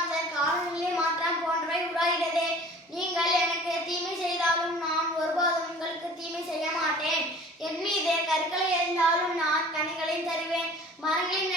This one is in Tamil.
ஏமாறுதல், காலநிலை மாற்றம் போன்றவை உருவாகிறது. நீங்கள் எனக்கு தீமை செய்தாலும் நான் ஒருபோதும் உங்களுக்கு தீமை செய்ய மாட்டேன். என் மீது கற்களை எறிந்தாலும் நான் கனிகளை தருவேன். மரங்களின்